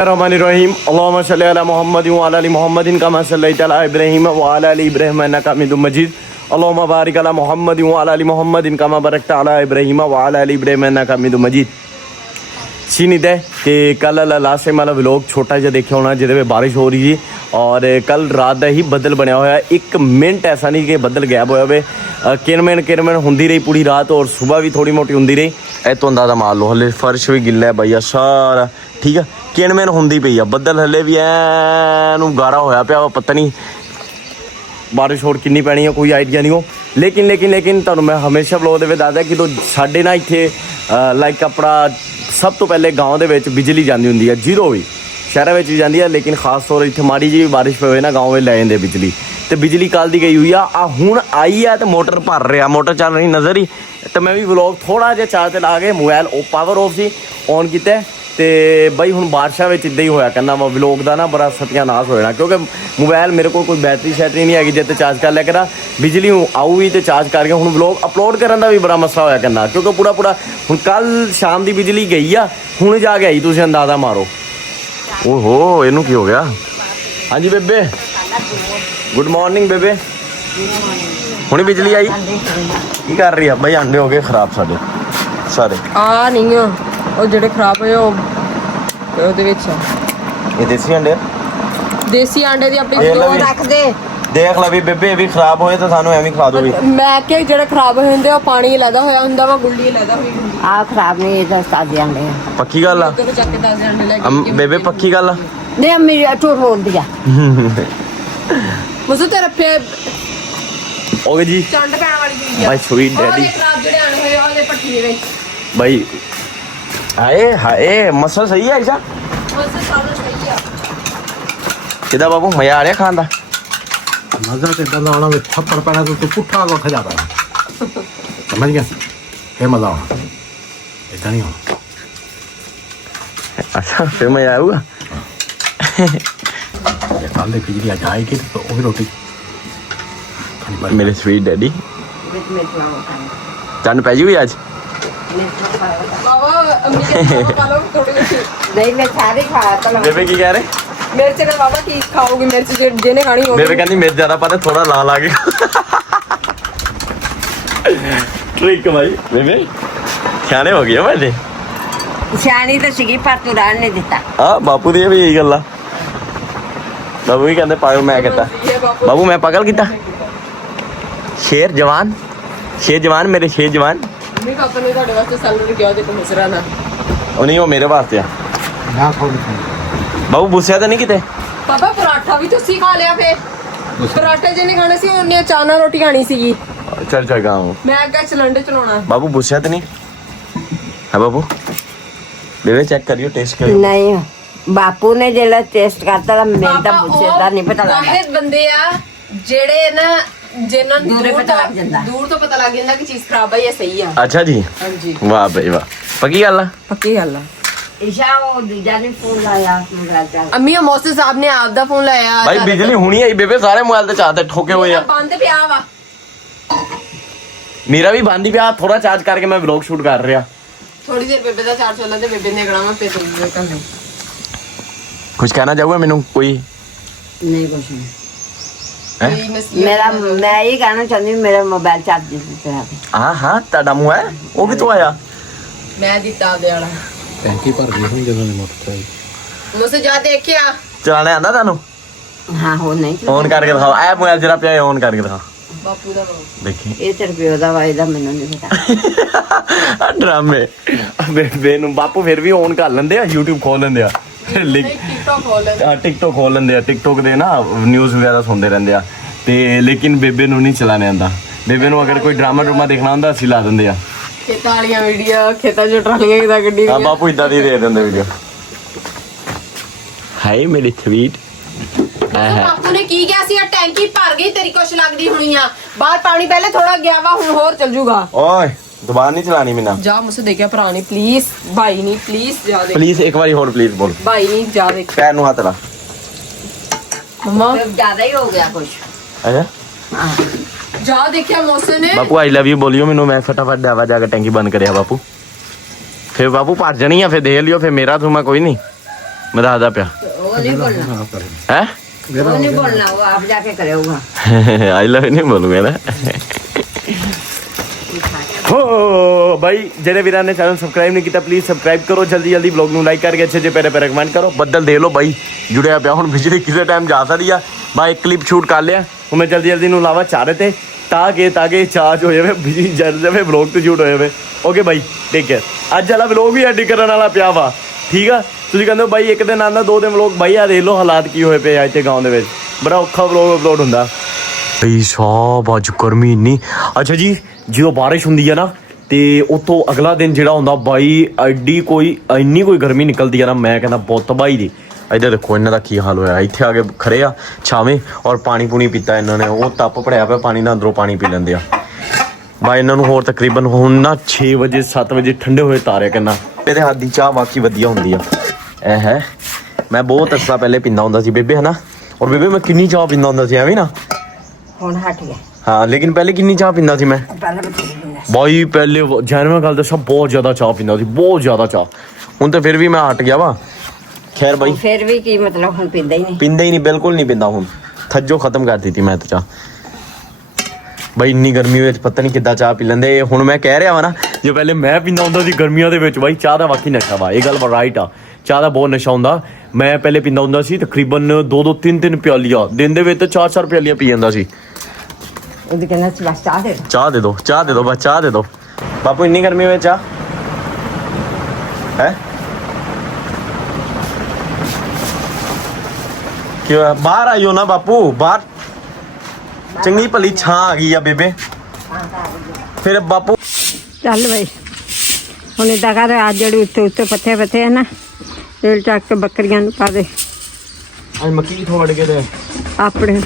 Bismillahirrahmanirrahim. Allahumma salli ala Muhammadin wa ala ali Muhammadin kama sallaita ala Ibrahim wa ala ali Ibrahim innaka Hamidum Majid. Allahumma barik ala Muhammadin wa ala ali Muhammadin kama barakta ala Ibrahim wa ala ali Ibrahim innaka Hamidum Majid. सीनित है कि कल last time वाला vlog छोटा जिहा देखिया होना जिहदे विच बारिश हो रही जी और कल रात का ही बदल बनया होया एक मिनट ऐसा नहीं कि बदल गैप होया वे किरमन होंदी रही पूरी रात और सुबह भी थोड़ी मोटी होंदी रही ए धुंदा दा मार लो हले फर्श भी गिल्ला है भैया सारा ठीक है किरमन होंदी पई आ बदल हले भी ऐनू गारा होया पिया पता नहीं बारिश होर कितनी पैनी है कोई आइडिया नहीं हो लेकिन तुहानूं मैं हमेशा व्लॉग दे विच दसदा कि साडे ना इत्थे लाइक अपना सब तो पहले गाँव दे विच बिजली जाती होंदी है जीरो भी शहरों में भी जाती है लेकिन खास तौर इत्थे माड़ी जी बारिश पे ना गाँव में लै जाते बिजली तो बिजली कल दी गई हुई आ हुण आई है तो मोटर भर रहा मोटर चल रही नज़र ही तो मैं भी व्लॉग थोड़ा जिहा चार्ज ला के मोबाइल पावर ऑफ सी ऑन किया तो बई हुण बारिशा में इदा ही होया करना वा व्लॉग का ना बड़ा सत्यानाश हो जाना क्योंकि मोबाइल मेरे को कोई बैटरी शैटरी नहीं हैगी जिते चार्ज कर लिया करा बिजली आऊगी तो चार्ज करके हुण व्लॉग अपलोड करने का भी बड़ा मसला होया करना क्योंकि पूरा हुण कल शाम की बिजली गई आ हुण जाके आई तुसीं अंदाज़ा मारो ओहो इनू की हो गया हाँ जी बेबे गुड मॉर्निंग बेबे हुणे बिजली आई की कर रही है भाई अंडे हो गए खराब सारे आ नहीं हो ਉਹ ਜਿਹੜੇ ਖਰਾਬ ਹੋਏ ਉਹ ਉਹਦੇ ਵਿੱਚ ਇਹ ਦੇਸੀ ਅੰਡੇ ਦੀ ਆਪਣੀ ਵੀਡੀਓ ਰੱਖ ਦੇ ਦੇਖ ਲੈ ਵੀ ਬੇਬੇ ਵੀ ਖਰਾਬ ਹੋਏ ਤਾਂ ਸਾਨੂੰ ਐਵੇਂ ਖਿਲਾ ਦੋ ਵੀ ਮੈਂ ਕਿ ਜਿਹੜੇ ਖਰਾਬ ਹੋਏ ਹੁੰਦੇ ਉਹ ਪਾਣੀ ਲੈਦਾ ਹੋਇਆ ਹੁੰਦਾ ਵਾ ਗੁੱਲੀ ਲੈਦਾ ਹੋਈ ਹੁੰਦੀ ਆ ਖਰਾਬ ਨਹੀਂ ਇਹ ਤਾਂ ਤਾਜ਼ੇ ਅੰਡੇ ਆ ਪੱਕੀ ਗੱਲ ਆ ਚੱਕ ਕੇ ਤਾਜ਼ੇ ਅੰਡੇ ਲੈ ਕੇ ਬੇਬੇ ਪੱਕੀ ਗੱਲ ਆ ਨਹੀਂ ਮੇਰੀ ਝੂਠ ਬੋਲਦੀ ਆ ਮੁझे ਤੇਰੇ ਪੇ ਓਏ ਜੀ ਚੰਡ ਪੈਣ ਵਾਲੀ ਹੋਈ ਆ ਮਾਈ ਸਵੀਟ ਡੈਡੀ ਖਰਾਬ ਜਿਹੜੇ ਆਣ ਹੋਏ ਉਹਦੇ ਪੱਠੀ ਦੇ ਵਿੱਚ ਭਾਈ हाय मसल सही है ऐसा किदा बाबू मजा आ रहा खान का मजा तो इतना आना थप्पड़ पैना तो पुट्ठा उठ जाता है समझ गया फिर मजा आना ऐसा नहीं होना अच्छा फिर मजा आऊगा कल बिजली आ जाएगी तो वो भी रोटी मेरे स्वीट डैडी चंद पै जूगी आज नहीं मैं सारी खाता बेबे की कह रहे मिर्च का बाबा की खाओगी मिर्च जिन्हें खानी होगी बेबे कहती मिर्च ज्यादा पाते थोड़ा ला ला के ट्रिक भाई बेबे सियाने हो गए मैं सियानी तो सीगी पर तू रहने नहीं देता हाँ बापू दी भी यही गल बाबू भी कहते पागल मैं कहता बाबू मैं पागल किता शेर जवान मेरे शेर जवान नहीं पापा ने ਤੁਹਾਡੇ ਵਾਸਤੇ ਸੈਲਡ ਕਿਹਾ ਦੇਖੋ ਮਿਸਰਾ ਨਾ ਉਹ ਨਹੀਂ ਉਹ ਮੇਰੇ ਵਾਸਤੇ ਆ ना थोड़ी ਬਾਬੂ ਬੁੱਸਿਆ ਤਾਂ ਨਹੀਂ ਕਿਤੇ ਪਾਪਾ ਪਰਾਠਾ ਵੀ ਤੁਸੀਂ ਖਾ ਲਿਆ ਫੇ ਪਰਾਠੇ ਜਿਹਨੇ ਖਾਣੇ ਸੀ ਉਹਨੇ ਚਾਨਾ ਰੋਟੀ ਖਾਣੀ ਸੀਗੀ ਚੱਲ ਗਾਉਂ ਮੈਂ ਕਿਹਾ ਸਿਲੰਡਰ ਚਲਾਉਣਾ ਬਾਬੂ ਬੁੱਸਿਆ ਤਾਂ ਨਹੀਂ ਹੈ ਬਾਬੂ ਬੇਬੇ ਚੈੱਕ ਕਰਿਓ ਟੇਸਟ ਕਰਿਓ नहीं बापू ने जेला टेस्ट करता था मैं तो पूछे था नहीं पता लगा ਵਾਹਿਦ ਬੰਦੇ ਆ ਜਿਹੜੇ ਨਾ ਜਿਨ੍ਹਾਂ ਨੂੰ ਦੂਰੇ ਪਤਾ ਲੱਗ ਜਾਂਦਾ। ਦੂਰ ਤੋਂ ਪਤਾ ਲੱਗ ਜਾਂਦਾ ਕਿ ਚੀਜ਼ ਖਰਾਬ ਹੈ ਜਾਂ ਸਹੀ ਆ ਅੱਛਾ ਜੀ ਹਾਂਜੀ ਵਾਹ ਬਈ ਵਾਹ ਪੱਕੀ ਗੱਲ ਆ ਪੱਕੀ ਗੱਲ ਆ ईशा वो दीजा ने फोन लाया मेरा चल ਅੰਮੀ ਮੋਸੀ ਸਾਹਿਬ ਨੇ ਆਪ ਦਾ ਫੋਨ ਲਾਇਆ ਭਾਈ ਬਿਜਲੀ ਹੁਣੀ ਆਈ ਬੇਬੇ ਸਾਰੇ ਮੋਬਾਈਲ ਤੇ ਚਾਹਤੇ ਠੋਕੇ ਹੋਏ ਆ ਬੰਦ ਪਿਆ ਵਾ ਮੇਰਾ ਵੀ ਬੰਦ ਹੀ ਪਿਆ ਥੋੜਾ ਚਾਰਜ ਕਰਕੇ ਮੈਂ ਵਲੌਗ ਸ਼ੂਟ ਕਰ ਰਿਹਾ ਥੋੜੀ ਦੇਰ ਬੇਬੇ ਦਾ ਚਾਰਜ ਚੱਲਣ ਤੇ ਬੇਬੇ ਨੇ ਗਣਾਵਾ ਤੇ ਤੁਮ ਕੰਨੇ ਕੁਝ ਕਹਿਣਾ ਚਾਹੂਗਾ ਮੈਨੂੰ ਕੋਈ नहीं कुछ नहीं मेरा मैं ये कहना चाहती हूँ मेरा मोबाइल चार्ज पे ਹਾਂ ਹਾਂ ਤੁਹਾਡਾ ਮੂੰਹ ਹੈ ਉਹ ਕਿੱਥੋਂ ਆਇਆ ਮੈਂ ਦਿੱਤਾ ਦੇ ਵਾਲਾ टैंकी भर गई हुई जगह मोटर ਮੁਸੇ ਜਾ ਦੇਖਿਆ ਚਲਾਣੇ ਆਂਦਾ ਤੁਹਾਨੂੰ हाँ हो नहीं ਔਨ ਕਰਕੇ ਦਿਖਾਓ ਇਹ ਮੋਬਾਈਲ ਜਰਾ ਪਿਆ ਔਨ ਕਰਕੇ ਦਿਖਾ ਬਾਪੂ ਦਾ ਦੇਖੀ ये तेरे प्यो का वायदा मैंने नहीं पता ਡਰਾਮੇ ਬੇਬੇ ਨੂੰ ਬਾਪੂ ਫਿਰ ਵੀ ਔਨ ਕਰ ਲੈਂਦੇ ਆ YouTube ਖੋਲ ਲੈਂਦੇ ਆ ਟਿਕਟੌਕ ਖੋਲ ਲੈ ਟਿਕਟੋਕ ਖੋਲ ਲੈਂਦੇ ਆ ਟਿਕਟੋਕ ਦੇ ਨਾ ਨਿਊਜ਼ ਵਗੈਰਾ ਸੁਣਦੇ ਰਹਿੰਦੇ ਆ ਤੇ ਲੇਕਿਨ ਬੇਬੇ ਨੂੰ ਨਹੀਂ ਚਲਾਣੇ ਆਂਦਾ ਬੇਬੇ ਨੂੰ ਅਗਰ ਕੋਈ ਡਰਾਮਾ ਡਰੂਮਾ ਦੇਖਣਾ ਹੁੰਦਾ ਅਸੀਂ ਲਾ ਦਿੰਦੇ ਆ ਖੇਤਾਂ ਵਾਲੀਆਂ ਵੀਡੀਓ ਖੇਤਾਂ 'ਚ ਟਰਾਲੀਆਂ ਕਿਦਾਂ ਗੱਡੀ ਹਾਂ ਬਾਪੂ ਇਦਾਂ ਦੀ ਦੇ ਦਿੰਦੇ ਵੀਡੀਓ ਹਾਈ ਮੇਰੀ ਸਵੀਟ ਬਾਪੂ ਨੇ ਕੀ ਕਿਹਾ ਸੀ ਆ ਟੈਂਕੀ ਭਰ ਗਈ ਤੇਰੀ ਕੁਛ ਲੱਗਦੀ ਹੋਣੀ ਆ ਬਾਹਰ ਪਾਣੀ ਪਹਿਲੇ ਥੋੜਾ ਗਿਆ ਵਾ ਹੁਣ ਹੋਰ ਚੱਲ ਜੂਗਾ ਓਏ ਦੁਬਾਰਾ ਨਹੀਂ ਚਲਾਣੀ ਮੈਨਾਂ ਜਾ ਮੁਸੇ ਦੇਖਿਆ ਭਰਾ ਨਹੀਂ ਪਲੀਜ਼ ਭਾਈ ਨਹੀਂ ਪਲੀਜ਼ ਜਾ ਦੇ ਪਲੀਜ਼ ਇੱਕ ਵਾਰੀ ਹੋਰ ਪਲੀਜ਼ ਬੋਲ ਭਾਈ ਨਹੀਂ ਜਾ ਦੇਖ ਪੈਰ ਨੂੰ ਹੱਥ ਲਾ ਮਮਾ ज्यादा ही हो गया कुछ ਅੱਛਾ हाँ ਜਾ ਦੇਖਿਆ ਮੋਸੇ ਨੇ ਬਾਪੂ ਆਈ ਲਵ ਯੂ ਬੋਲਿਓ ਮੈਨੂੰ ਮੈਂ ਫਟਾਫਟ ਡਾਵਾ ਜਾ ਕੇ ਟੈਂਕੀ ਬੰਦ ਕਰਿਆ ਬਾਪੂ ਫਿਰ ਬਾਪੂ ਭਰ ਜਾਣੀ ਆ ਫਿਰ ਦੇਖ ਲਿਓ ਫਿਰ ਮੇਰਾ ਥੂਮਾ ਕੋਈ ਨਹੀਂ मैं ਦੱਸਦਾ ਪਿਆ वो नहीं बोलना, ਹੈ वो नहीं बोलना, वो आप जाके करेगा। आई लव नहीं बोलूंगा ना ਹੋ ਬਾਈ ਜਿਹੜੇ ਵੀਰਾਂ ਨੇ ਚੈਨਲ ਸਬਸਕ੍ਰਾਈਬ ਨਹੀਂ ਕੀਤਾ ਪਲੀਜ਼ ਸਬਸਕ੍ਰਾਈਬ ਕਰੋ ਜਲਦੀ ਜਲਦੀ ਵਲੌਗ ਨੂੰ ਲਾਈਕ ਕਰਕੇ ਅੱਛੇ ਜਿਹੇ ਪਿਆਰੇ ਪਿਆਰੇ ਕਮੈਂਟ ਕਰੋ ਬੱਦਲ ਦੇਖ ਲਓ ਬਾਈ ਜੁੜਿਆ ਪਿਆ ਹੁਣ ਬਿਜਲੀ ਕਿਸੇ ਟਾਈਮ ਜਾ ਸਕਦੀ ਆ ਬਾਈ ਇੱਕ ਕਲਿੱਪ ਸ਼ੂਟ ਕਰ ਲਿਆ ਹੁਣ ਮੈਂ ਜਲਦੀ ਜਲਦੀ ਨੂੰ ਲਾਵਾ ਚਾਰੇ ਤੇ ਤਾਂ ਕਿ ਚਾਰਜ ਹੋ ਜਾਵੇ ਬਿਜਲੀ ਜਲ ਜਾਵੇ ਵਲੌਗ ਤੇ ਸ਼ੂਟ ਹੋ ਜਾਵੇ ਓਕੇ ਬਾਈ ਟੇਕ ਕੇਅਰ ਅੱਜ ਵਾਲਾ ਵਲੌਗ ਵੀ ਐਡਿਟ ਕਰਨ ਵਾਲਾ ਪਿਆ ਵਾ ਠੀਕ ਆ ਤੁਸੀਂ ਕਹਿੰਦੇ ਹੋ ਬਾਈ ਇੱਕ ਦਿਨ ਆਉਂਦਾ 2 ਦਿਨ ਵਲੌਗ ਬਾਈ ਆ ਦੇਖ ਲਓ ਹਾਲਾਤ ਕੀ ਹੋਏ ਪਏ ਆ ਇੱਥੇ ਗਾਉਂ ਦੇ ਵਿੱਚ ਬੜਾ ਔਖਾ ਵਲੌਗ ਅਪਲੋਡ ਹੁੰਦਾ ਬਈ ਸਭ ਅੱਜ ਗਰਮੀ ਇੰਨੀ ਅੱਛਾ ਜੀ ਜਦੋਂ ਬਾਰਿਸ਼ ਹੁੰਦੀ ਆ ਨਾ ਤੇ ਉਤੋਂ ਅਗਲਾ ਦਿਨ ਜਿਹੜਾ ਹੁੰਦਾ ਬਾਈ ਐਡੀ ਕੋਈ ਇੰਨੀ ਕੋਈ ਗਰਮੀ ਨਿਕਲਦੀ ਆ ਨਾ ਮੈਂ ਕਹਿੰਦਾ ਬਹੁਤ ਤਬਾਹੀ ਦੀ ਇੱਧਰ ਦੇਖੋ ਇਹਨਾਂ ਦਾ ਕੀ ਹਾਲ ਹੋਇਆ ਇੱਥੇ ਆ ਕੇ ਖੜੇ ਆ ਛਾਵੇਂ ਔਰ ਪਾਣੀ ਪੂਣੀ ਪੀਤਾ ਇਹਨਾਂ ਨੇ ਉਹ ਤੱਪ ਭੜਿਆ ਪਿਆ ਪਾਣੀ ਨਾਲ ਅੰਦਰੋਂ ਪਾਣੀ ਪੀ ਲੈਂਦੇ ਆ ਬਾਈ ਇਹਨਾਂ ਨੂੰ ਹੋਰ ਤਕਰੀਬਨ ਹੁਣ ਨਾ 6 ਵਜੇ 7 ਵਜੇ ਠੰਡੇ ਹੋਏ ਤਾਰਿਆ ਕਿੰਨਾ ਇਹਦੇ ਹੱਥ ਦੀ ਚਾਹ ਬਾਕੀ ਵਧੀਆ ਹੁੰਦੀ ਆ ਇਹ ਹੈ ਮੈਂ ਬਹੁਤ ਅਰਸਾ ਪਹਿਲੇ ਪੀਂਦਾ ਹੁੰਦਾ ਸੀ ਬੇਬੇ ਹਨਾ ਔਰ ਬੇਬੇ ਮੈਂ ਕਿੰਨੀ ਚਾਹ ਪੀਂਦਾ ਹੁੰਦਾ ਸੀ ਐਵੇਂ ਨਾ ਹੁਣ ਹਟ ਗਿਆ ਹਾਂ ਲੇਕਿਨ ਪਹਿਲੇ ਕਿੰਨੀ ਚਾਹ ਪੀਂਦਾ ਸੀ ਮੈਂ ਪਹਿਲਾਂ ਬਥੇਰੀ ਪੀਂਦਾ ਬਾਈ ਪਹਿਲੇ ਜੈਨੂਇਨ ਗੱਲ ਦੱਸਾਂ ਬਹੁਤ ਜ਼ਿਆਦਾ ਚਾਹ ਪੀਂਦਾ ਸੀ ਬਹੁਤ ਜ਼ਿਆਦਾ ਚਾਹ ਹੁਣ ਤਾਂ ਫਿਰ ਵੀ ਮੈਂ ਹਟ ਗਿਆ ਵਾ ਖੈਰ ਬਾਈ ਫਿਰ ਵੀ ਕੀ ਮਤਲਬ ਹੁਣ ਪੀਂਦਾ ਹੀ ਨਹੀਂ ਪੀਂਦਾ ਹੀ ਨਹੀਂ ਬਿਲਕੁਲ ਨਹੀਂ ਪੀਂਦਾ ਹੁਣ ਥੱਜੋ ਖਤਮ ਕਰ ਦਿੱਤੀ ਮੈਂ ਤਾਂ ਚਾਹ ਬਾਈ ਇੰਨੀ ਗਰਮੀ ਵਿੱਚ ਪਤਾ ਨਹੀਂ ਕਿੱਦਾਂ ਚਾਹ ਪੀ ਲੈਂਦੇ ਹੁਣ ਮੈਂ ਕਹਿ ਰਿਹਾ ਵਾ ਨਾ ਜੇ ਪਹਿਲੇ ਮੈਂ ਪੀਂਦਾ ਹੁੰਦਾ ਸੀ ਗਰਮੀਆਂ ਦੇ ਵਿੱਚ ਬਾਈ ਚਾਹ ਦਾ ਵਾਕਈ ਨਸ਼ਾ ਵਾ ਇਹ ਗੱਲ ਰਾਈਟ ਆ ਚਾਹ ਦਾ ਬਹੁਤ ਨਸ਼ਾ ਹੁੰਦਾ ਮੈਂ ਪਹਿਲੇ ਪੀਂਦਾ ਹੁੰਦਾ ਸੀ ਤਕਰੀਬਨ 2-2 3-3 ਪਿਆਲੀਆਂ ਦਿਨ ਦੇ ਵਿੱਚ 4-4 ਪਿਆਲੀਆਂ ਪੀ ਜਾਂਦਾ ਸੀ ਉਹਦੇ ਕਹਿੰਦਾ ਸੀ ਬਸ ਚਾਹ ਦੇ ਚਾਹ ਦੇ ਦੋ ਬਸ ਚਾਹ ਦੇ ਦੋ ਬਾਪੂ ਇੰਨੀ ਗਰਮੀ ਵਿੱਚ ਚਾਹ ਹੈ ਕਿਉਂ ਬਾਹਰ ਆਇਓ ਨਾ ਬਾਪੂ ਬਾਹਰ ਚੰਗੀ ਭਲੀ ਛਾਂ ਆ ਗਈ ਆ ਬੇਬੇ ਫਿਰ ਬਾਪੂ ਚੱਲ ਬਈ ਹੁਣ ਇਦਾਂ ਕਰ ਆ ਜਿਹੜੇ ਉੱਤੇ ਪੱਥੇ ਹੈ ਨਾ ਤੇਲ ਚੱਕ ਕੇ ਬੱਕਰੀਆਂ ਨੂੰ ਪਾ ਦੇ ਅੱਜ ਮੱਕੀ ਕਿੱਥੋਂ ਵੜ ਕੇ ਦੇ ਆਪਣੇ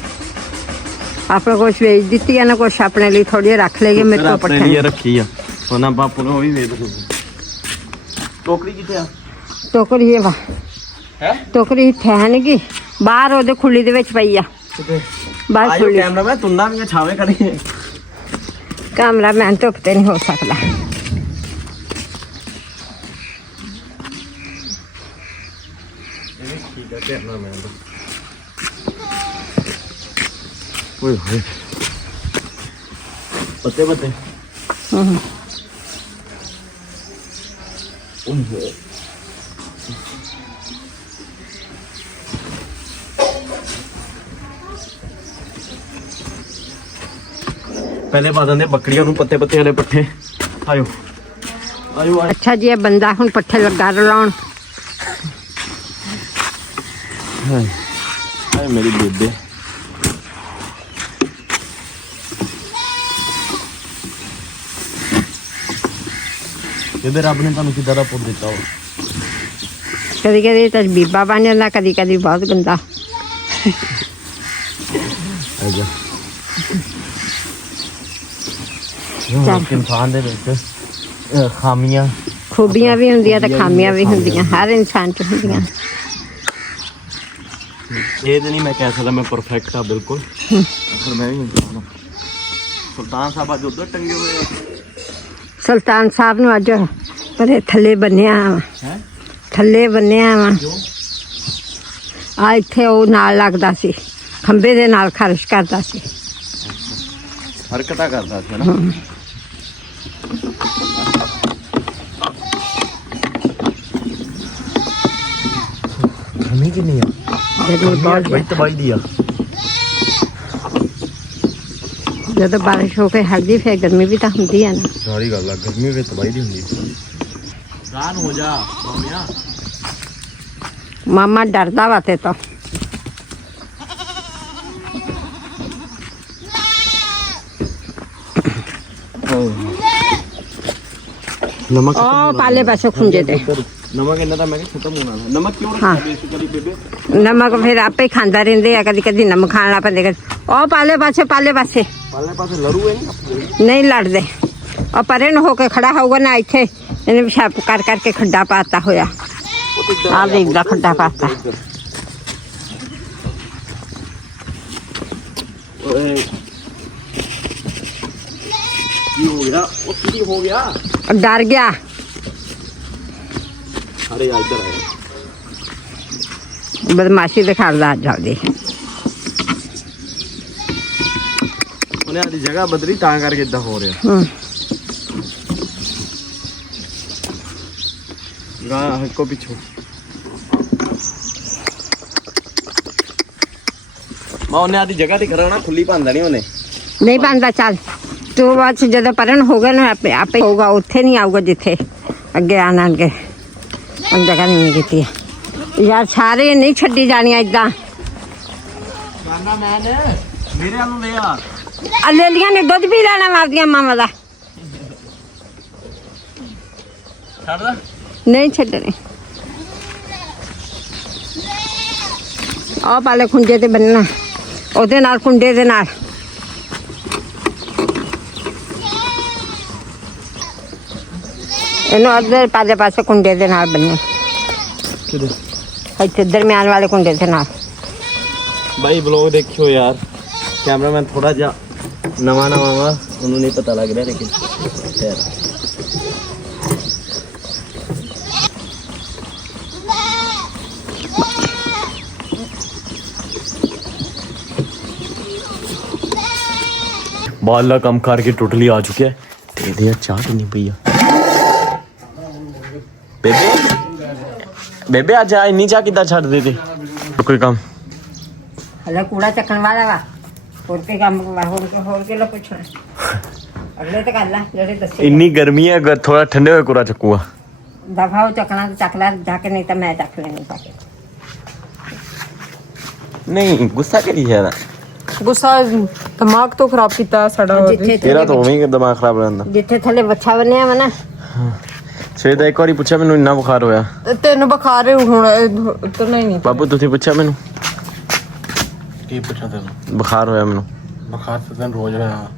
ਕੁਛ ਵੇਚ ਦਿੱਤੀ ਆ ਨਾ ਕੁਛ ਆਪਣੇ ਲਈ ਥੋੜੀ ਰੱਖ ਲੇਗੇ ਮੇਰੇ ਤੋਂ ਆਪਣੇ ਪੱਠੇ ਲਈ ਰੱਖੀ ਆ ਉਹਨਾਂ ਬਾਪੂ ਨੂੰ ਉਹ ਵੀ ਵੇਚ ਦੋ ਟੋਕਰੀ ਕਿੱਥੇ ਆ ਟੋਕਰੀ ਵਾ ਹੈ ਟੋਕਰੀ ਠਹਿਣਗੀ ਬਾਹਰ ਉਹਦੇ ਖੁੱਲੀ ਦੇ ਵਿੱਚ ਪਈ ਆ ਕਿੱਥੇ ਬਾਹਰ ਆਇਓ ਖੁੱਲੀ ਕੈਮਰਾ ਮੈਂ ਤੁੰਨਾ ਵੀ ਛਾਵੇਂ ਖੜੀ ਕੈਮਰਾ ਮੈਨ ਧੁੱਪ ਤੇ ਨਹੀਂ ਹੋ ਸਕਦਾ ਓਏ ਹੋਏ ਪੱਤੇ ਹੂੰ ਓਏ ਹੋਏ ਪਹਿਲੇ ਪਾ ਦਿੰਦੇ ਬੱਕਰੀਆਂ ਨੂੰ ਪੱਤੇ ਵਾਲੇ ਪੱਠੇ ਆਇਓ ਅੱਛਾ ਜੀ ਇਹ ਬੰਦਾ ਹੁਣ ਪੱਠੇ ਲੱਗਾ ਰਲਾਉਣ ਹਾਏ ਮੇਰੀ ਬੇਬੇ ਬੇਬੇ ਰੱਬ ਨੇ ਤੁਹਾਨੂੰ ਕਿੱਦਾਂ ਦਾ ਪੁੱਤ ਦਿੱਤਾ ਹੋ ਕਦੀ ਕਦੀ ਤਾਂ ਬੀਬਾ ਬਣ ਜਾਂਦਾ ਕਦੀ ਬਹੁਤ ਗੰਦਾ ਆਜਾ ਇਨਸਾਨ ਦੇ ਵਿੱਚ ਖਾਮੀਆਂ ਖੂਬੀਆਂ ਵੀ ਹੁੰਦੀਆਂ ਤੇ ਖਾਮੀਆਂ ਵੀ ਹੁੰਦੀਆਂ ਹਰ ਇਨਸਾਨ 'ਚ ਹੁੰਦੀਆਂ ਇਹ ਤਾਂ ਨਹੀਂ ਮੈਂ ਕਹਿ ਸਕਦਾ ਮੈਂ ਪਰਫੈਕਟ ਆ ਬਿਲਕੁਲ ਪਰ ਮੈਂ ਵੀ ਇਨਸਾਨ ਹਾਂ ਸੁਲਤਾਨ ਸਾਹਿਬ ਅੱਜ ਉੱਧਰ ਟੰਗੇ ਹੋਏ ਆ ਸੁਲਤਾਨ ਸਾਹਿਬ ਨੂੰ ਅੱਜ ਪਰੇ ਥੱਲੇ ਬੰਨਿਆ ਵਾ ਹੈ ਥੱਲੇ ਬੰਨਿਆ ਵਾ ਆ ਇੱਥੇ ਉਹ ਨਾਲ ਲੱਗਦਾ ਸੀ ਖੰਬੇ ਦੇ ਨਾਲ ਖਾਰਿਸ਼ ਕਰਦਾ ਸੀ ਹਰਕਤਾਂ ਕਰਦਾ ਸੀ ਨਾ ਗਰਮੀ ਕਿੰਨੀ ਆ ਜਦੋਂ ਬਹੁਤ ਬੜੀ ਤਬਾਹੀ ਦੀ ਆ ਜਦੋਂ ਬਾਰਿਸ਼ ਹੋ ਕੇ ਹਟਦੀ ਫਿਰ ਗਰਮੀ ਵੀ ਤਾਂ ਹੁੰਦੀ ਆ ਨਾ ਸਾਰੀ ਗੱਲ ਆ ਗਰਮੀ ਵਿੱਚ ਤਬਾਹੀ ਦੀ ਹੁੰਦੀ ਰਾਨ ਹੋ ਜਾ ਮਾਮਿਆ ਮਾਮਾ ਡਰਦਾ ਵਾ ਤੇ ਤੋਂ ਨਮਕ ਉਹ ਪਾਲੇ ਪਾਸੇ ਖੁੰਝੇ ਤੇ ਨਮਕ ਇਹਨਾਂ ਦਾ ਮੈਂ ਕਿਹਾ ਖਤਮ ਹੋਣਾ ਨਮਕ ਕਿਉਂ ਹਾਂ। ਰੱਖਿਆ ਬੇਸਿਕਲੀ ਬੇਬੇ ਨਮਕ ਫਿਰ ਆਪੇ ਹੀ ਖਾਂਦਾ ਰਹਿੰਦੇ ਆ ਕਦੀ ਨਮਕ ਖਾਣ ਲੱਗ ਪੈਂਦੇ ਉਹ ਪਾਲੇ ਪਾਸੇ ਪਾਲੇ ਪਾਸੇ ਲੜੂ ਹੈ ਨਹੀਂ ਲੜਦੇ ਉਹ ਪਰੇ ਨੂੰ ਹੋ ਕੇ ਖੜਾ ਹੋਊਗਾ ਨਾ ਇੱਥੇ ਇਹਨੇ ਪਿਸ਼ਾਬ ਕਰ ਕਰਕੇ ਖੱਡਾ ਪਾਤਾ ਹੋਇਆ ਆ ਵੇਖਦਾ ਖੱਡਾ ਪਾਤਾ ਓਏ ਕੀ ਹੋ ਗਿਆ ਉਹ ਕੀ ਹੋ ਗਿਆ ਡਰ ਗਿਆ ਅਰੇ ਇੱਧਰ ਆਇਆ ਬਦਮਾਸ਼ੀ ਦਿਖਾਉਂਦਾ ਅੱਜ ਆਪਦੀ। ਉਹਨੇ ਆਦੀ ਜਗ੍ਹਾ ਬਦਲੀ ਤਾਂ ਕਰਕੇ ਇਦਾਂ ਹੋ ਰਿਹਾ। ਗਾਂ ਇੱਕੋ ਪਿੱਛੋਂ ਮੈਂ ਉਹਨੇ ਆਦੀ ਜਗ੍ਹਾ ਤੇ ਖੜਾ ਹੋਣਾ, ਖੁੱਲੀ ਪਾਉਂਦਾ ਨਹੀਂ ਉਹਨੇ। ਨਹੀਂ ਬਣਦਾ। ਚੱਲ ਤੂੰ ਬਾਅਦ 'ਚ ਜਦੋਂ ਪਰਨ ਹੋਗਾ ਨਾ ਆਪੇ ਹੋਊਗਾ, ਉੱਥੇ ਨਹੀਂ ਆਊਗਾ ਜਿੱਥੇ ਅੱਗੇ ਆਣਗੇ। ਉਹ ਜਗ੍ਹਾ ਨਹੀਂ ਕੀਤੀ ਹੈ ਯਾਰ, ਸਾਰੇ ਨਹੀਂ ਛੱਡੀ ਜਾਣੀਆਂ ਏਦਾਂ। ਜਾਨਾ ਮੈਂ ਮੇਰੇ ਵੱਲ ਨੂੰ ਲੈ ਆ। ਲੈ ਲੀਆਂ ਨੇ ਦੁੱਧ ਵੀ ਲੈਣਾ ਮਾਰਦੀਆਂ ਮਾਮਾ ਦਾ। ਛੱਡਦਾ ਨਹੀਂ ਛੱਡਣੇ। ਆਹ ਪਾਲੇ ਖੁੰਡੇ ਤੇ ਬੰਨਣਾ, ਉਹਦੇ ਨਾਲ ਕੁੰਡੇ ਦੇ ਨਾਲ। ਇਹਨੂੰ ਅੱਧੇ ਪਾਲੇ ਪਾਸੇ ਕੁੰਡੇ ਦੇ ਨਾਲ ਬੰਨਣਾ, ਇੱਥੇ ਦਰਮਿਆਨ ਵਾਲੇ ਕੁੰਡੇ ਦੇ ਨਾਲ। ਬਾਈ ਬਲੌਗ ਦੇਖਿਓ ਯਾਰ, ਕੈਮਰਾਮੈਨ ਥੋੜਾ ਜਿਹਾ ਨਵਾਂ ਵਾ, ਉਹਨੂੰ ਨਹੀਂ ਪਤਾ ਲੱਗ ਰਿਹਾ ਲੇਕਿਨ ਯਾਰ ਬਾਲ ਦਾ ਕੰਮ ਕਰਕੇ ਟੋਟਲੀ ਆ ਚੁੱਕਿਆ ਹੈ। ਦੇ ਦੇ ਚਾਹ ਕਿੰਨੀ ਪਈ ਆ ਬੇਬੇ। ਬੇਬੇ ਅੱਜ ਆ ਇੰਨੀ ਚਾਹ ਕਿੱਦਾਂ ਛੱਡ ਦੇ ਤੇ ਕੋਈ ਕੰਮ। ਹਲੇ ਕੂੜਾ ਚੱਕਣ ਵਾਲਾ ਵਾ, ਹੋਰ ਕੀ ਕੰਮ ਹੋਰ ਕੀ ਲਾ ਪੁੱਛਣਾ। ਅਗਲੇ ਤੇ ਕਰ ਲੈ ਜਿਹੜੇ ਦੱਸੇ। ਇੰਨੀ ਗਰਮੀ ਹੈ, ਅਗਰ ਥੋੜਾ ਠੰਡੇ ਹੋਏ ਕੂੜਾ ਚੱਕੂਗਾ। ਦਫਾ ਚੱਕਣਾ ਤੇ ਚੱਕ ਲੈ ਜਾ ਕੇ, ਨਹੀਂ ਤਾਂ ਮੈਂ ਚੱਕ ਲੈਣੀ ਪਾ ਕੇ। ਨਹੀਂ ਗੁੱਸਾ ਕਰੀ ਯਾਰ, ਗੁੱਸਾ ਦਿਮਾਗ ਤੋਂ ਖਰਾਬ ਕੀਤਾ ਸਾਡਾ। ਜਿੱਥੇ ਤੇਰਾ ਤਾਂ ਉਵੇਂ ਹੀ ਦਿਮਾਗ ਖਰਾਬ ਰਹਿੰਦਾ। ਜਿੱਥੇ ਥੱਲੇ ਬੱਛਾ ਬਣਿਆ ਵਾ ਨਾ, ਸਵੇਰ ਦਾ ਇੱਕ ਵਾਰੀ ਪੁੱਛਿਆ ਮੈਨੂੰ ਇੰਨਾ ਬੁਖਾਰ ਹੋਇਆ। ਤੈਨੂੰ ਬੁਖਾਰ ਹੁਣ ਉਤਰਨਾ ਹੀ ਨਹੀਂ। ਬਾਬੂ ਤੁਸੀਂ ਪੁੱਛਿਆ ਮੈਨੂੰ ਕੀ ਪੁੱਛਾਂ ਤੈਨੂੰ? ਬੁਖਾਰ ਹੋਇਆ ਮੈਨੂੰ। ਬੁਖਾਰ ਤਾਂ ਤੈਨੂੰ ਰੋਜ਼ ਰਿਹਾ।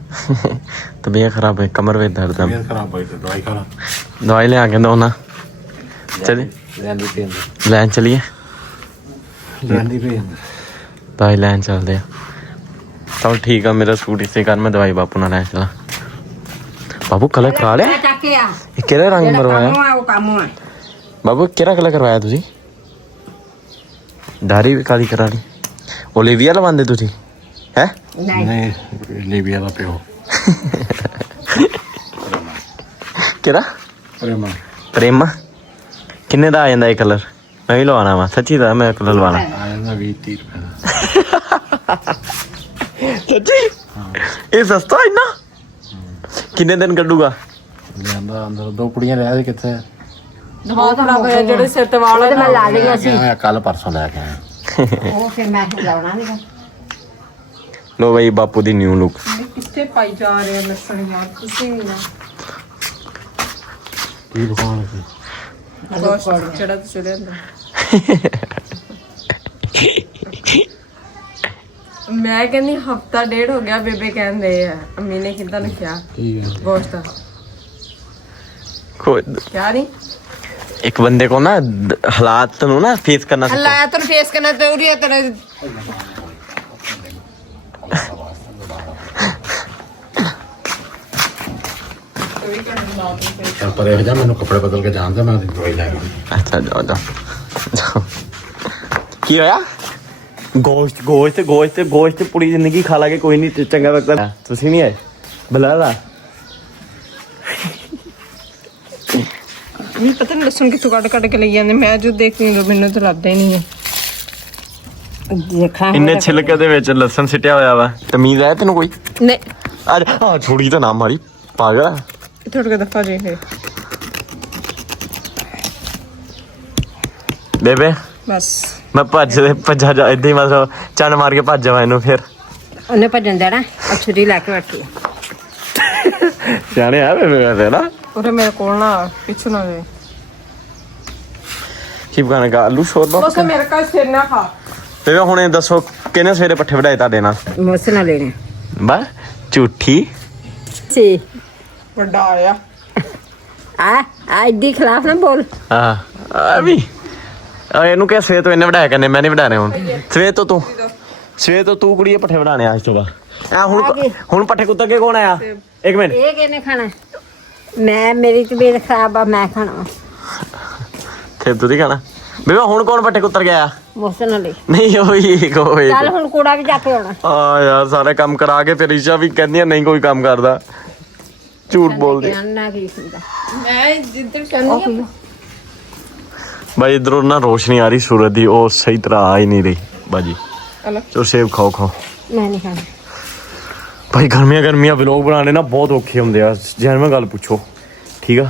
ਤਬੀਅਤ ਖਰਾਬ ਹੈ, ਕਮਰ ਵਿੱਚ ਦਰਦ ਹੈ। ਤਬੀਅਤ ਖਰਾਬ ਹੋਈ ਤੇ ਦਵਾਈ ਖਾ ਲਾ। ਦਵਾਈ ਲਿਆ ਕੇ ਦੋ ਨਾ। ਚਲੇ ਲੈਂਦੀ ਪਈ ਲੈਣ ਚਲੀਏ, ਲੈਂਦੀ ਪਈ। ਦਵਾਈ ਲੈਣ ਚੱਲਦੇ ਆ। ਚਲ ਠੀਕ ਆ, ਮੇਰਾ ਸੂਟ ਇਸੇ ਕਰ, ਮੈਂ ਦਵਾਈ ਬਾਪੂ ਨਾਲ ਲੈ ਚਲਾ। ਬਾਬੂ ਕਲਰ ਕਰਾ ਲਿਆ? ਚੱਕ ਕੇ ਆ। ਇਹ ਕਿਹੜਾ ਰੰਗ ਮਰਵਾਇਆ ਉਹ ਕੰਮ ਆ। ਬਾਬੂ? ਕਿਹੜਾ ਕਲਰ ਕਰਵਾਇਆ ਤੁਸੀਂ? ਦਾੜੀ ਵੀ ਕਾਲੀ ਕਰਾ ਲਈ। ਓਲੀਵੀਆ ਲਵਾਉਂਦੇ ਤੁਸੀਂ ਹੈ? ਨਹੀਂ ਲੀਬੀਆ ਦਾ ਪਿਓ ਕਿਹੜਾ? ਪ੍ਰੇਮਾ। ਪ੍ਰੇਮਾ ਕਿੰਨੇ ਦਾ ਆ ਜਾਂਦਾ ਇਹ ਕਲਰ? ਮੈਂ ਵੀ ਲਵਾਉਣਾ ਵਾ ਸੱਚੀ ਦਾ, ਮੈਂ ਕਲਰ ਲਵਾਉਣਾ। ਆ ਜਾਂਦਾ 20-30 ਰੁਪਏ ਦਾ। ਸੱਚੀ? ਇਹ ਸਸਤਾ ਇੰਨਾ? ਕਿੰਨੇ ਦਿਨ ਕੱਢੂਗਾ? ਲਿਆਂਦਾ ਅੰਦਰ ਦੋ ਕੁੜੀਆਂ ਰਹਿ ਕਿੱਥੇ? ਦਿਮਾਗ ਖਰਾਬ ਹੋਇਆ ਜਿਹੜੇ ਸਿਰ ਤੇ ਵਾਲ। ਮੈਂ ਲਾ ਲਈਆਂ ਸੀ ਮੈਂ ਕੱਲ ਪਰਸੋਂ ਲੈ ਕੇ ਆਇਆ। ਉਹ, ਫਿਰ ਮੈਂ ਲਾਉਣਾ ਨਹੀਂ। ਲੋ ਬਈ ਬਾਪੂ ਦੀ ਨਿਊ ਲੁੱਕ। ਕਿੱਥੇ ਪਾਈ ਜਾ ਰਹੇ ਲੱਸਣ ਯਾਰ, ਤੁਸੀਂ ਵੀ ਨਾ ਕੀ ਦੁਕਾਨ ਸੀ? ਜਿਹੜਾ ਤੁਸੀਂ ਲੈਂਦਾ। ਮੈਂ ਕਹਿੰਦੀ ਹਫਤਾ ਡੇਢ ਹੋ ਗਿਆ, ਬੇਬੇ ਕਹਿੰਦੇ ਆ ਅੰਮੀ ਨੇ ਕਿੱਦਾਂ ਲਿਖਿਆ ਠੀਕ ਹੈ। ਗੋਸ਼ਤ ਕਿਆ ਨਹੀਂ। ਇੱਕ ਬੰਦੇ को ना हालात ਨੂੰ ਨਾ ਫੇਸ ਕਰਨਾ ਸਿੱਖੋ। ਅੱਲਾ ਤੈਨੂੰ ਫੇਸ ਕਰਨਾ ਜ਼ਰੂਰੀ ਹੈ ਤੇਰੇ। ਚੱਲ ਪਰੇ ਹੋ ਜਾ, ਮੈਨੂੰ ਕੱਪੜੇ ਬਦਲ ਕੇ ਜਾਣ ਦੇ, ਮੈਂ ਉਹਦੀ ਦਵਾਈ ਲੈ ਕੇ। ਅੱਛਾ ਜਾਓ ਜਾਓ। ਕੀ ਹੋਇਆ? ਗੋਸ਼ਤ ਪੂਰੀ ਜ਼ਿੰਦਗੀ ਖਾ ਲਾਂਗੇ, ਕੋਈ ਨਹੀਂ ਚੰਗਾ ਲੱਗਦਾ। ਤੁਸੀਂ ਨਹੀਂ ਆਏ ਬੁਲਾਦਾ? ਮੈਨੂੰ ਪਤਾ ਨਹੀਂ ਲਸਣ ਕਿੱਥੋਂ ਕੱਢ ਕੇ ਲਈ ਜਾਂਦੇ। ਮੈਂ ਜੋ ਦੇਖਦੀ ਹਾਂ ਮੈਨੂੰ ਤਾਂ ਲੱਗਦਾ ਹੀ ਨਹੀਂ ਹੈ। ਦੇਖਾਂ ਇੰਨੇ ਛਿਲਕੇ ਦੇ ਵਿੱਚ ਲਸਣ ਸਿੱਟਿਆ ਹੋਇਆ ਵਾ। ਤਮੀਜ਼ ਹੈ ਤੈਨੂੰ ਕੋਈ? ਨਹੀਂ ਅੱਜ ਹਾਂ ਛੋੜੀ ਤਾਂ ਨਾ ਮਾਰੀ ਪਾਗਲ। ਥੋੜਾ ਜਿਹਾ ਦਫਾ ਜੇ ਹੈ ਬੇਬੇ। ਬਸ ਮੈਂ ਭੱਜਾ ਜਾ ਏਦਾਂ ਹੀ, ਮਤਲਬ ਚੰਨ ਮਾਰ ਕੇ ਭੱਜ ਜਾਵਾਂ ਇਹਨੂੰ। ਫਿਰ ਉਹਨੇ ਭੱਜਣ ਦੇਣਾ। ਆ ਛੁਰੀ ਲੈ ਕੇ ਬੈਠੀ ਸਿਆਣੇ ਆ ਬੇਬੇ ਵੈਸੇ ਨਾ। ਉਹਦੇ ਮੇਰੇ ਕੋਲ ਨਾ ਪਿੱਛੋਂ ਨਾ ਵੇ। ਕੀ ਬਣਾਗਾ? ਆਲੂ ਸ਼ੋਰਬਾ। ਬਸ ਮੇਰੇ ਕੋਲ ਸਿਰ ਨਾ ਖਾ। ਬੇਬੇ ਹੁਣ ਇਹ ਦੱਸੋ ਕਿਹਨੇ ਸਵੇਰੇ ਪੱਠੇ ਵਢਾਏ ਤੁਹਾਡੇ ਨਾਲ? ਮੋਸ ਨਾ ਲੈਣੇ ਬਸ ਝੂਠੀ ਸੀ। ਵੱਡਾ ਆਇਆ ਆ ਐਡੀ ਖਿਲਾਫ ਨਾ ਬੋਲ। ਆ ਵੀ ਇਹਨੂੰ ਕਿਹਾ ਸਵੇਰ ਤੋਂ ਇਹਨੇ ਵਢਾਇਆ ਕਰਨੇ, ਮੈਂ ਨਹੀਂ ਵਢਾਣੇ ਹੁਣ। ਸਵੇਰ ਤੋਂ ਤੂੰ ਕੁੜੀਏ ਪੱਠੇ ਵਢਾਣੇ ਅੱਜ ਤੋਂ ਬਾਅਦ। ਹੁਣ ਪੱਠੇ ਕੁੱਤਰ ਕੇ ਕੌਣ ਆਇਆ? ਇੱਕ ਮਿੰਟ। ਇਹ ਕਿਹਨੇ ਖਾਣਾ? ਮੈਂ, ਮੇਰੀ ਤਬੀਅਤ ਖਰਾਬ ਆ, ਮੈਂ ਖਾਣਾ। ਫਿਰ ਤੂੰ ਨਹੀਂ ਖਾਣਾ? ਬੇਬੇ ਹੁਣ ਕੌਣ ਪੱਟੇ ਕੁੱਤਰ ਗਿਆ? ਮੋਸਨ ਵਾਲੀ ਨਹੀਂ ਉਹੀ ਕੋਈ ਚੱਲ ਹੁਣ ਕੂੜਾ ਵੀ ਜਾ ਕੇ ਆਉਣਾ। ਆ ਯਾਰ ਸਾਰੇ ਕੰਮ ਕਰਾ ਕੇ ਫਿਰ ਈਸ਼ਾ ਵੀ ਕਹਿੰਦੀਆਂ ਨਹੀਂ ਕੋਈ ਕੰਮ ਕਰਦਾ, ਝੂਠ ਬੋਲਦੀ। ਜਾਨਣਾ ਕੀ ਹੁੰਦਾ ਮੈਂ ਜਿੱਧਰ ਚਾਹੁੰਦੀ ਆ ਭਾਈ ਇਧਰੋਂ ਨਾ ਰੋਸ਼ਨੀ ਆ ਰਹੀ ਸੂਰਜ ਦੀ, ਉਹ ਸਹੀ ਤਰ੍ਹਾਂ ਆ ਹੀ ਨਹੀਂ ਰਹੀ ਬਾਜੀ। ਚਲੋ ਸੇਬ ਖਾਓ। ਮੈਂ ਨਹੀਂ ਖਾਣਾ ਭਾਈ ਗਰਮੀਆਂ ਵਲੋਗ ਬਣਾਉਣੇ ਨਾ ਬਹੁਤ ਔਖੇ ਹੁੰਦੇ ਆ, ਜੈਨੂਇਨ ਗੱਲ ਪੁੱਛੋ, ਠੀਕ ਆ।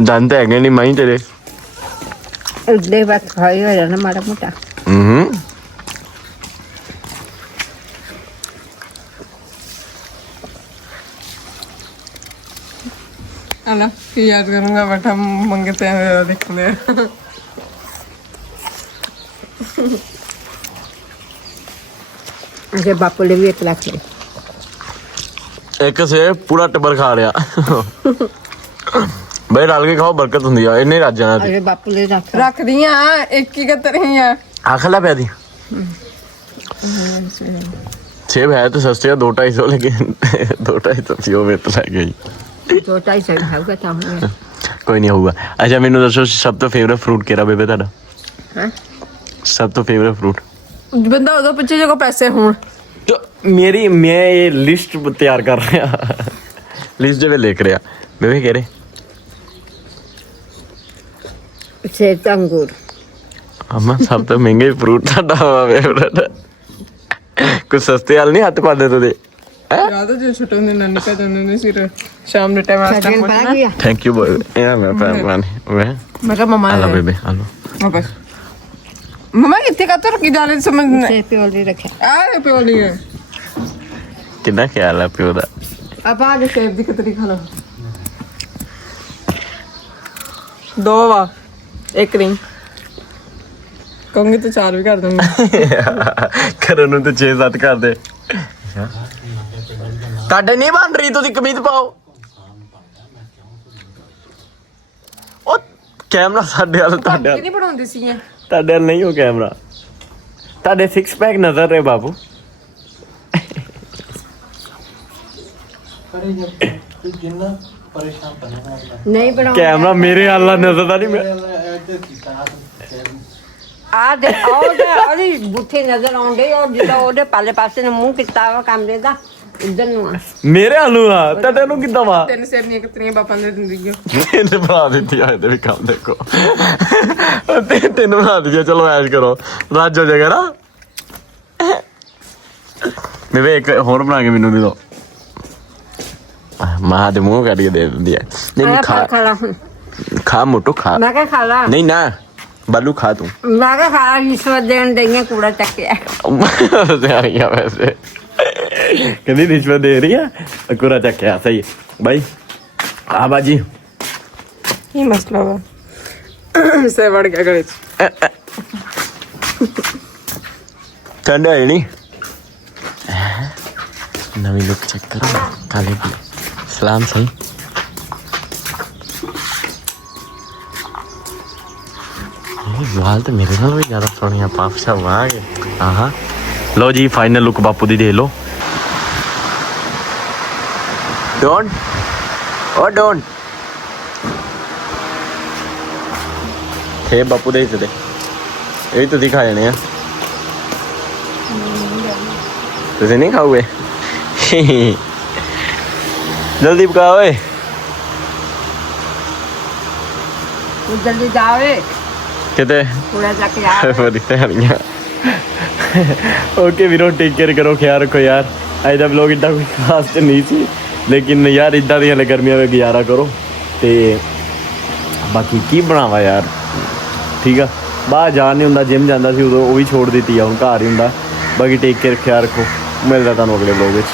ਦੰਦ ਹੈਗੇ ਨਹੀਂ ਮਾਈ ਤੇਰੇ? ਉੱਡੇ ਬਸ ਖਾਈ ਹੋ ਜਾਣਾ ਮਾੜਾ ਮੋਟਾ। ਨਾ ਕੀ ਯਾਦ ਕਰੂੰਗਾ ਬੈਠਾ ਮੰਗਤੇ हैं देखने। अरे बापू ने भी 1 लाख ले ਇੱਕ ਸੇ ਪੂਰਾ ਟੱਬਰ ਖਾ ਲਿਆ। ਬਈ ਰਲ ਕੇ ਖਾਓ, ਬਰਕਤ ਹੁੰਦੀ ਆ, ਇੰਨੇ ਰੱਜ ਜਾਣਾ। अरे बापू ले रख ਰੱਖ ਦੀਆਂ ਇੱਕ ਹੀ ਕਤਰ ਹੀ ਆ। ਆਖ ਲੈ ਪਿਆ ਦੀ ਸੇਬ ਹੈ ਤਾਂ ਸਸਤੇ ਆ, 2-250 ਲੇਕਿਨ 2-250 ਉਹ ਵੇਤ ਲੈ ਗਈ। 2-250 ਹੋਊਗਾ ਤਾਂ ਹੁਣ। ਕੋਈ ਨਹੀਂ ਹੋਊਗਾ। ਅੱਛਾ ਮੈਨੂੰ ਦੱਸੋ ਸਭ ਤੋਂ ਫੇਵਰਟ ਫਰੂਟ ਕਿਹੜਾ ਬੇਬੇ ਤੁਹਾਡਾ? ਹਾਂ ਸਭ ਤੋਂ ਫੇਵਰਟ ਫਰੂਟ ਬੰਦਾ ਉਦੋਂ ਪਿੱਛੇ ਜੇ ਕੋ ਪੈਸੇ ਹੋਣ। मैं ये लिस्ट तैयार कर रहा, लिस्ट में लिख रहा। बेबे कह रहे सेब अंगूर अम्मा सब तो महंगे फ्रूट ਤੁਹਾਡਾ ਫੇਵਰਟ। ਕੁਝ ਸਸਤੇ ਵਾਲ ਨਹੀਂ ਹੱਥ ਪਾਦੇ ਤੋਦੇ। ਯਾਦ ਜੋ ਛੋਟੇ ਹੁੰਦੇ ਨਾਨੀ ਕਾ ਜਾਂਦੇ ਸੀ ਸ਼ਾਮ ਦੇ ਟਾਈਮ ਆਸਤਾ ਪਹੁੰਚਣਾ। Thank you boy. या मैं पैमान ਮੈਂ ਕਿਹਾ ਮਮਾ आलो बेबे आलो। बस मम्मा कितने का तो की जाने समझ सेब प्योली रखे आ प्योली है कितना ख्याल है प्यो दा? अब आ सेब दी कितनी खा लो। 2 वा 1 रिंग कहूंगी तो 4 भी कर दूंगी। ਕਰਨ ਨੂੰ ਤੇ 6-7 ਕਰ ਦੇ। ਤੁਹਾਡੇ ਨਹੀਂ ਬਣ ਰਹੀ, ਤੁਸੀਂ ਕਮੀਜ਼ ਪਾਓ। ਉਹ ਕੈਮਰਾ ਸਾਡੇ ਵਾਲਾ ਤੁਹਾਡੇ ਨਹੀਂ ਬਣਾਉਂਦੀ ਸੀ ਇਹ ਤੁਹਾਡੇ ਵਾਲ ਨਹੀਂ ਹੋ ਕੈਮਰਾ, ਤੁਹਾਡੇ 6 ਪੈਕ ਨਜ਼ਰ ਰਹੇ ਬਾਬੂ। नहीं बना ਕੈਮਰਾ ਮੇਰੇ ਵਾਲਾ ਨਜ਼ਰ ਦਾ ਨਹੀਂ। आ दे और बुथे नजर आउंदे और जिदा ओदे पाले पासे ने मुंह किता वा कमरे दा इधर नु ਮੇਰੇ ਆਲੂ ਆ ਤਾਂ ਤੈਨੂੰ ਕਿੱਦਾਂ ਵਾ? 3 ਸੇਬ ਨਹੀਂ ਕਿਤਨੀਆਂ ਪਾਪਾ ਨੇ ਦਿੰਦੀ ਹੈ। ਇਹਨੇ ਬਣਾ ਦਿੱਤੀ ਆ, ਇਹਦੇ ਵੀ ਕੰਮ ਦੇਖੋ। ਤੈਨੂੰ ਬਣਾ ਦਿੱਤੀ, ਚਲੋ ਐਸ਼ ਕਰੋ, ਰਾਜ ਹੋ ਜਾਏਗਾ ਨਾ। ਮੇਰੇ ਇੱਕ ਹੋਰ ਬਣਾ ਕੇ ਮੈਨੂੰ ਦੇ ਦੋ। ਮਾਂ ਦੇ ਮੂੰਹ ਕੱਢ ਕੇ ਦੇ ਦਿੰਦੀ ਹੈ। ਨਹੀਂ ਖਾ ਮੋਟੋ ਖਾ। मैं क्या खा ला ਨਹੀਂ ਨਾ ਬਾਲੂ ਖਾ ਤੂੰ। मैं क्या खा रिश्वत देन देंगे कूड़ा चक्के ਸਿਆਣੀਆਂ ਵੈਸੇ ਕਹਿੰਦੀ ਰਿਸ਼ਵਤ ਦੇ ਰਹੀ ਆ, ਕੂੜਾ ਚੱਕਿਆ। ਸਹੀ ਬਾਈ ਆ ਬਾਜੀ ਇਹ ਮਸਲਾ ਵਾ ਸੇ ਵੜ ਗਿਆ ਗਲੇ ਚ। ਠੰਡਾ ਹੈ ਨਹੀਂ। ਨਵੀਂ ਲੁੱਕ ਚੈੱਕ ਕਰੋ ਕਾਲੇ ਦੀ। ਸਲਾਮ ਸਹੀ। ਇਹ ਵਾਲ ਤਾਂ ਮੇਰੇ ਨਾਲ ਵੀ ਜ਼ਿਆਦਾ ਸੋਹਣੀਆਂ ਪਾਪਸ਼ਾ ਵਾਂਗੇ। ਆਹਾ ਲੋ ਜੀ ਫਾਈਨਲ ਲੁੱਕ ਬਾਪੂ ਦੀ ਦੇਖ ਲੋ। ਡੋਂਟ ਥੇ ਬਾਪੂ ਦੇ ਹਿੱਸੇ ਇਹ ਵੀ ਤੁਸੀਂ ਖਾ ਜਾਣੇ ਆ। ਤੁਸੀਂ ਨਹੀਂ ਖਾਓਗੇ? ਜਲਦੀ ਪਕਾ ਓਏ। जल्दी जाओ ਕਿਤੇ कूड़ा चक्के आ ਬੜੀ ਤਿਆਰੀਆਂ। ਓਕੇ ਵੀਰੋ, ਟੇਕ ਕੇਅਰ ਕਰੋ, ਖਿਆਲ ਰੱਖੋ ਯਾਰ। ਅੱਜ ਦਾ ਵਲੋਗ ਇੱਦਾਂ ਕੋਈ ਖਾਸ ਨਹੀਂ ਸੀ, ਲੇਕਿਨ ਯਾਰ ਇੱਦਾਂ ਦੀਆਂ ਗਰਮੀਆਂ ਵਿੱਚ ਗੁਜ਼ਾਰਾ ਕਰੋ। ਤੇ ਬਾਕੀ ਕੀ ਬਣਾਵਾ ਯਾਰ, ਠੀਕ ਆ। ਬਾਹਰ ਜਾਣ ਨਹੀਂ ਹੁੰਦਾ, ਜਿਮ ਜਾਂਦਾ ਸੀ ਉਦੋਂ, ਉਹ ਵੀ ਛੋੜ ਦਿੱਤੀ ਆ, ਹੁਣ ਘਰ ਹੀ ਹੁੰਦਾ। ਬਾਕੀ ਟੇਕ ਕੇਅਰ, ਖਿਆਲ ਰੱਖੋ। ਮਿਲਦਾ ਤੁਹਾਨੂੰ ਅਗਲੇ ਵਲੋਗ ਵਿੱਚ।